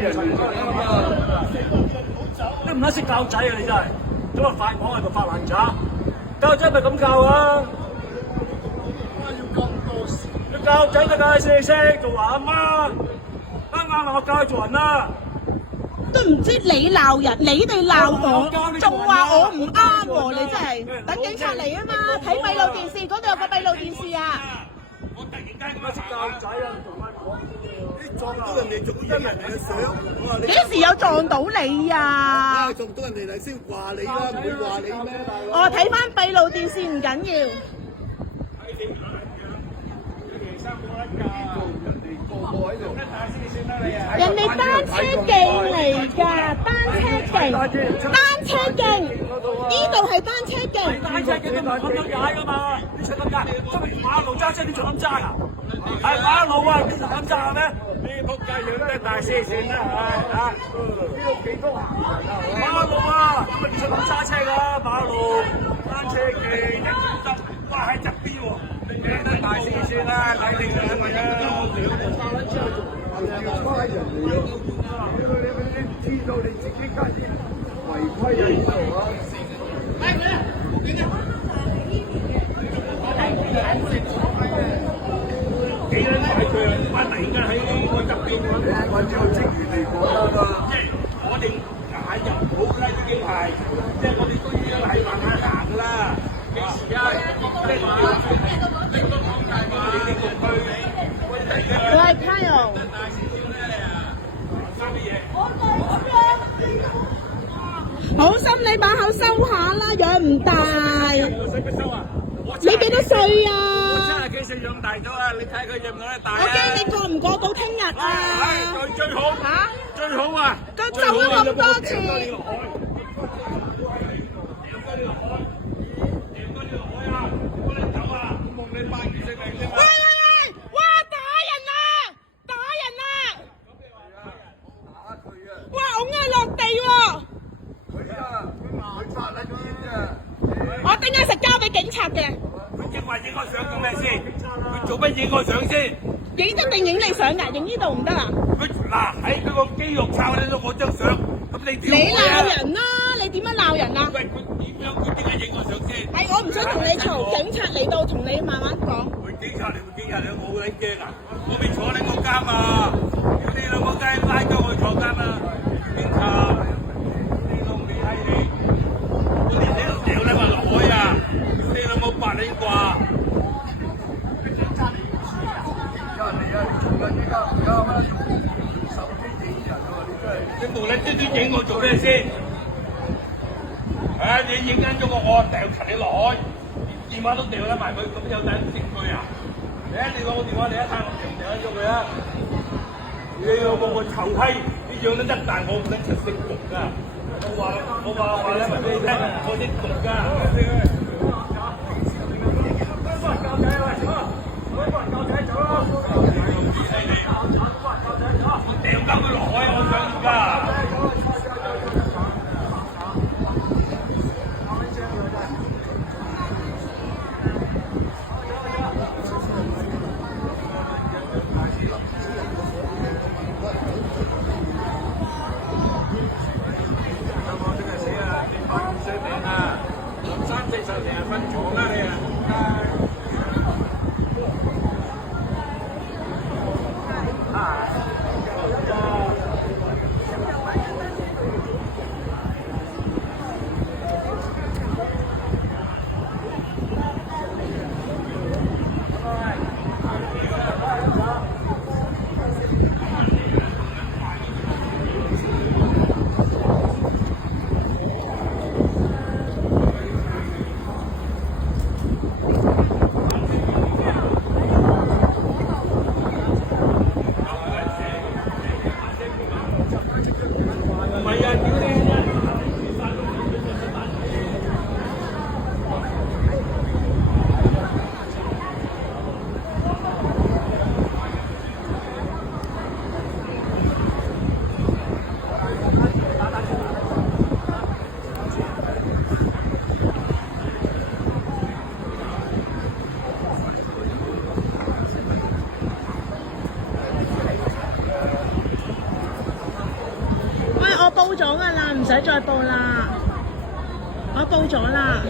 人嚟你唔撚識教仔啊！你真係，咁啊發網喺度發爛渣，教仔咪咁教啊！你教仔得㗎，識做阿媽，啱啱我教佢做人啦。都唔知你鬧人，你哋鬧我，仲話我唔啱喎！你真係等警察嚟啊嘛！睇閉路電視，嗰度有個閉路電視啊！我突然間咁樣識教仔啊！你撞到人哋仲要因人哋嘅相，幾時有撞到你啊？撞到人哋嚟先話你啦，唔會話你咩？我睇翻閉路電視唔緊要。人哋單車徑嚟㗎，單車徑，單車徑，呢度係單車徑。單車徑都唔咁樣踩㗎嘛？你想咁揸？出面馬路揸車你仲咁揸㗎？係馬路啊，你仲咁揸咩？你仆街樣都係大車線啦，係啊！呢度幾多行人啊？馬路啊，咁咪唔想咁揸車㗎？馬路單車徑一轉得，哇喺側邊喎，你都大車線啦，睇你係咪啊？人哋差人嚟咯，你知道你自己家先違規啊！幾撚快佢啊！突然間喺我側邊，我知道職員嚟講啦，即係我哋眼入唔好啦，已經係，即係我哋都要係慢慢行㗎啦。幾時啊？即係你都講大話，你同佢。我係 Kyle。好心你把口收下啦，養唔大。你幾多歲啊？我70幾歲養大咗啊！你睇佢養唔養得大啊？我驚你過唔過到聽日啊？最好嚇，最好啊！都走咗咁多次。我點解實交俾警察嘅？佢正話影我相做咩先？佢做乜影我相先？影得定影你相㗎？影呢度唔得啊？佢嗱喺佢個肌肉撐喺度我張相，咁你點？你鬧人啦！你點樣鬧人啊？喂，佢點樣？佢點解影我相先？係我唔想同你嘈，警察嚟到同你慢慢講。佢警察嚟，佢警察嚟，我好撚驚啊！我未坐你個監啊！如果你兩個雞拉咗我去坐監啊！警察，你老味閪你！我連你都掉你埋落海啊！你老母白你啩？你無理端端影我做咩先？啊！你影緊咗個我掉齊你落海，電話都掉得埋佢，咁有第一證據啊？你攞個電話你一睇我掉唔掉得咗佢啊？你老母個臭閪，你養得得，但我唔撚出識毒㗎。我話咧，咪俾你聽，我識毒㗎。掉鳩佢落海，我想而家。30年分床啦你啊！啊！報咗㗎啦，唔使再報啦，我報咗啦。